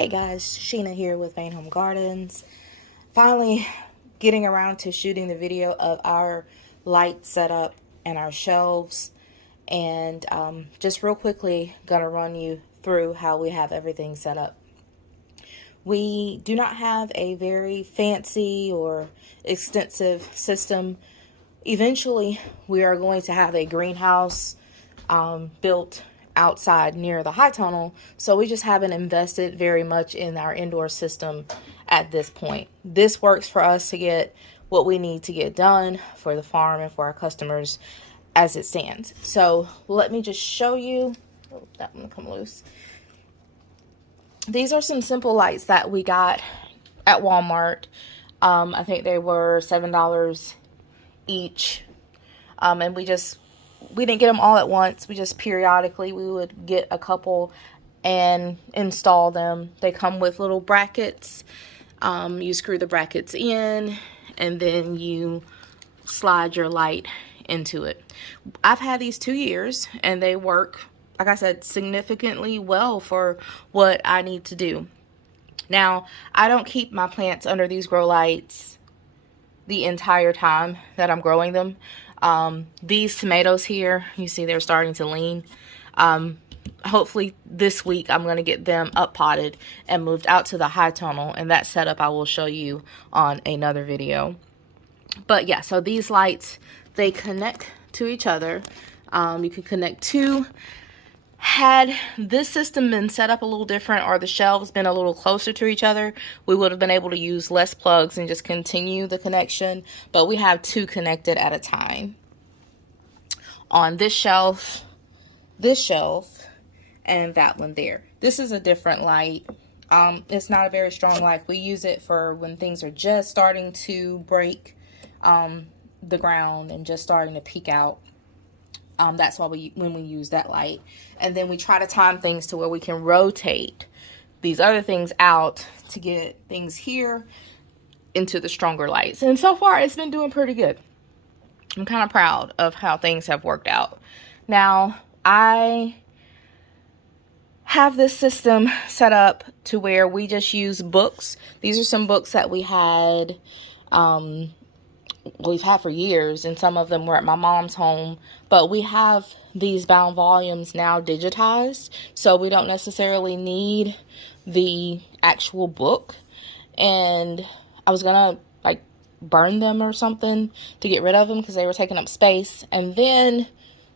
Hey guys, Sheena here with Main Home Gardens. Finally getting around to shooting the video of our light setup and our shelves, and just real quickly gonna run you through how we have everything set up. We do not have a very fancy or extensive system. Eventually we are going to have a greenhouse built outside near the high tunnel, so we just haven't invested very much in our indoor system at this point. This works for us to get what we need to get done for the farm and for our customers as it stands. So let me just show you. Oh, that one come loose. These are some simple lights that we got at Walmart. I think they were $7 each, and we didn't get them all at once. We just periodically we would get a couple and install them. They come with little brackets. You screw the brackets in and then you slide your light into it. I've had these 2 years and they work, like I said, significantly well for what I need to do. Now, I don't keep my plants under these grow lights the entire time that I'm growing them. These tomatoes here, you see they're starting to lean. Hopefully this week I'm going to get them up potted and moved out to the high tunnel, and that setup I will show you on another video. But yeah, so these lights, they connect to each other. You can connect two. Had this system been set up a little different, or the shelves been a little closer to each other, we would have been able to use less plugs and just continue the connection, but we have two connected at a time. On this shelf, and that one there. This is a different light. It's not a very strong light. We use it for when things are just starting to break the ground and just starting to peek out. That's why when we use that light. And then we try to time things to where we can rotate these other things out to get things here into the stronger lights. And so far it's been doing pretty good. I'm kind of proud of how things have worked out. Now, I have this system set up to where we just use books. These are some books that we've had for years, and some of them were at my mom's home, but we have these bound volumes now digitized, so we don't necessarily need the actual book. And I was gonna like burn them or something to get rid of them because they were taking up space. And then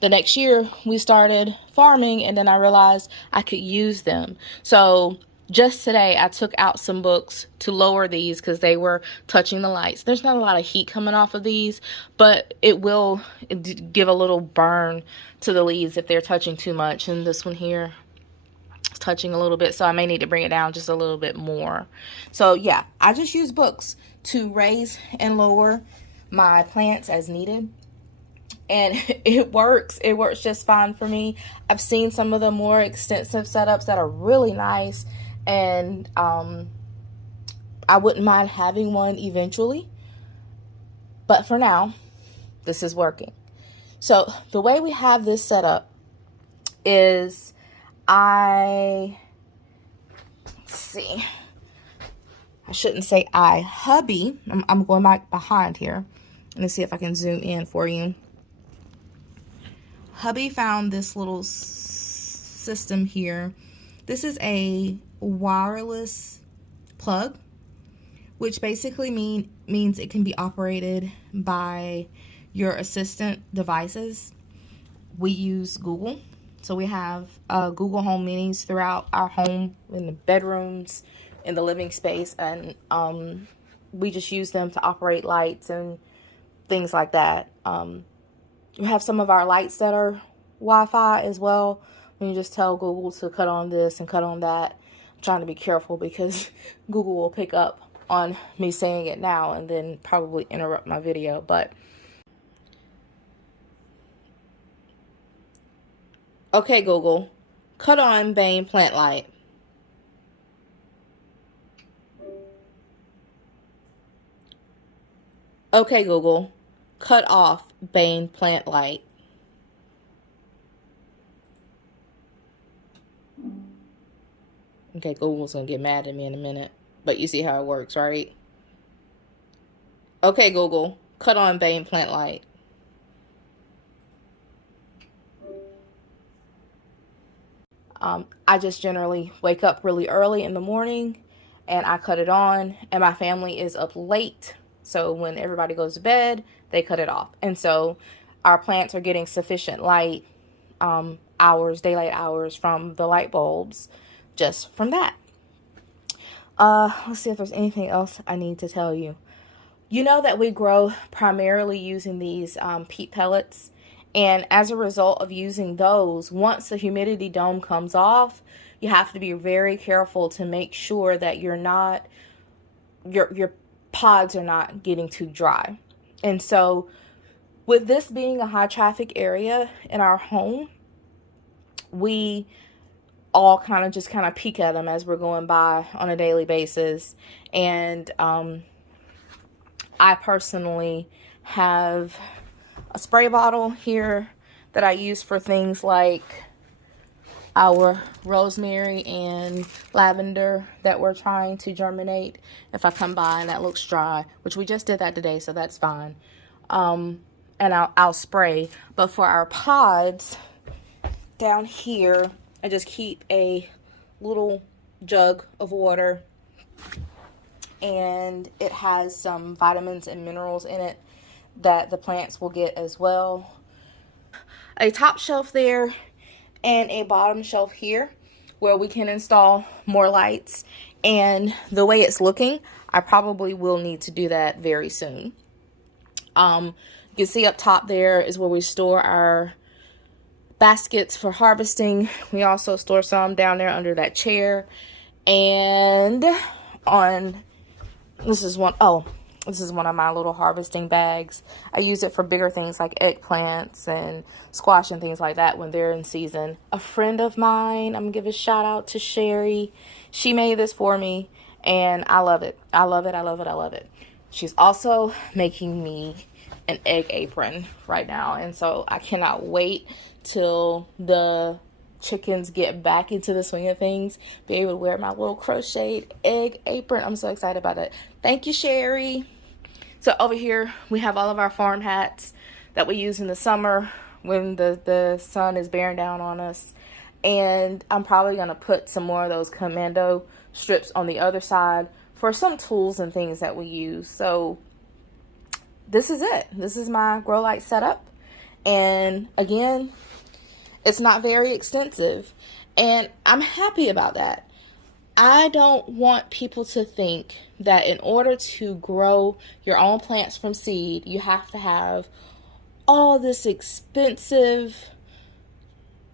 the next year we started farming, and then I realized I could use them. So just today I took out some books to lower these because they were touching the lights. There's not a lot of heat coming off of these, but it will give a little burn to the leaves if they're touching too much. And this one here is touching a little bit, so I may need to bring it down just a little bit more. So yeah, I just use books to raise and lower my plants as needed. And it works just fine for me. I've seen some of the more extensive setups that are really nice, and I wouldn't mind having one eventually, but for now this is working. So the way we have this set up is hubby, I'm going back behind here. Let me see if I can zoom in for you. Hubby found this little system here. This is a wireless plug, which basically means it can be operated by your assistant devices. We use Google, so we have Google Home Minis throughout our home, in the bedrooms, in the living space, and we just use them to operate lights and things like that. We have some of our lights that are Wi-Fi as well. When you just tell Google to cut on this and cut on that. I'm trying to be careful because Google will pick up on me saying it now and then probably interrupt my video. But okay, Google, cut on Bane plant light. Okay, Google, cut off Bane plant light. Okay, Google's gonna get mad at me in a minute, but you see how it works, right? Okay, Google, cut on vein plant light. I just generally wake up really early in the morning and I cut it on, and my family is up late. So when everybody goes to bed, they cut it off. And so our plants are getting sufficient light hours, daylight hours from the light bulbs just from that. Let's see if there's anything else I need to tell you. You know that we grow primarily using these peat pellets. And as a result of using those, once the humidity dome comes off, you have to be very careful to make sure that you're not, your pods are not getting too dry. And so with this being a high traffic area in our home, we all kind of peek at them as we're going by on a daily basis. And I personally have a spray bottle here that I use for things like our rosemary and lavender that we're trying to germinate. If I come by and that looks dry, which we just did that today, so that's fine. And I'll spray. But for our pods down here, I just keep a little jug of water, and it has some vitamins and minerals in it that the plants will get as well. A top shelf there and a bottom shelf here where we can install more lights. And the way it's looking, I probably will need to do that very soon. You can see up top there is where we store our baskets for harvesting. We also store some down there under that chair. And this is one of my little harvesting bags. I use it for bigger things like eggplants and squash and things like that when they're in season. A friend of mine, I'm gonna give a shout out to Sherry. She made this for me and I love it. I love it. I love it. I love it. She's also making me an egg apron right now. And so I cannot wait till the chickens get back into the swing of things, be able to wear my little crocheted egg apron. I'm so excited about it. Thank you, Sherry. So over here we have all of our farm hats that we use in the summer when the sun is bearing down on us. And I'm probably going to put some more of those commando strips on the other side for some tools and things that we use. So this is it. This is my grow light setup. And again, it's not very extensive, and I'm happy about that. I don't want people to think that in order to grow your own plants from seed, you have to have all this expensive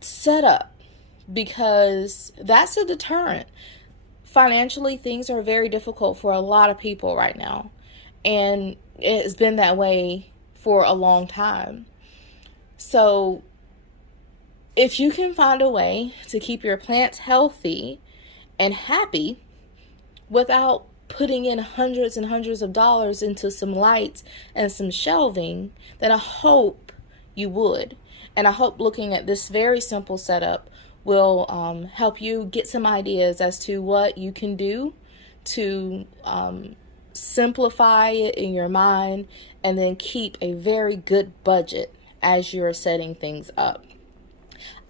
setup, because that's a deterrent. Financially, things are very difficult for a lot of people right now, and it's been that way for a long time. So if you can find a way to keep your plants healthy and happy without putting in hundreds and hundreds of dollars into some lights and some shelving, then I hope you would. And I hope looking at this very simple setup will help you get some ideas as to what you can do to simplify it in your mind and then keep a very good budget as you're setting things up.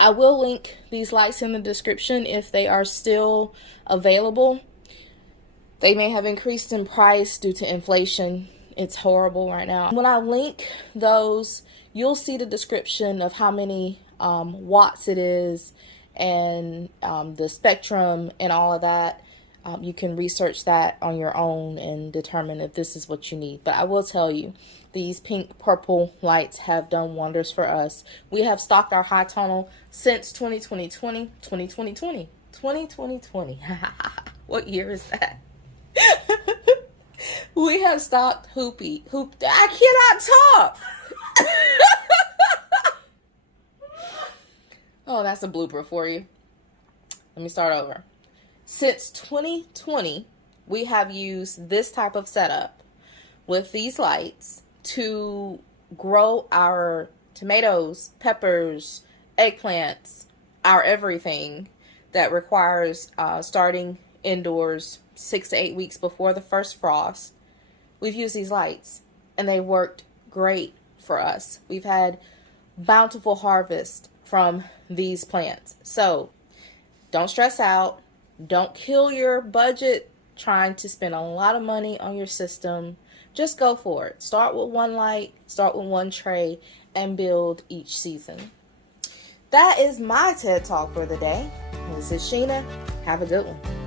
I will link these lights in the description if they are still available. They may have increased in price due to inflation. It's horrible right now. When I link those, you'll see the description of how many watts it is and the spectrum and all of that. You can research that on your own and determine if this is what you need. But I will tell you, these pink purple lights have done wonders for us. We have stocked our high tonal since 2020. What year is that? We have stocked I cannot talk. Oh, that's a blooper for you. Let me start over. Since 2020, we have used this type of setup with these lights to grow our tomatoes, peppers, eggplants, our everything that requires starting indoors 6 to 8 weeks before the first frost, we've used these lights and they worked great for us. We've had bountiful harvest from these plants. So don't stress out. Don't kill your budget trying to spend a lot of money on your system. Just go for it. Start with one light, start with one tray, and build each season. That is my TED Talk for the day. This is Sheena. Have a good one.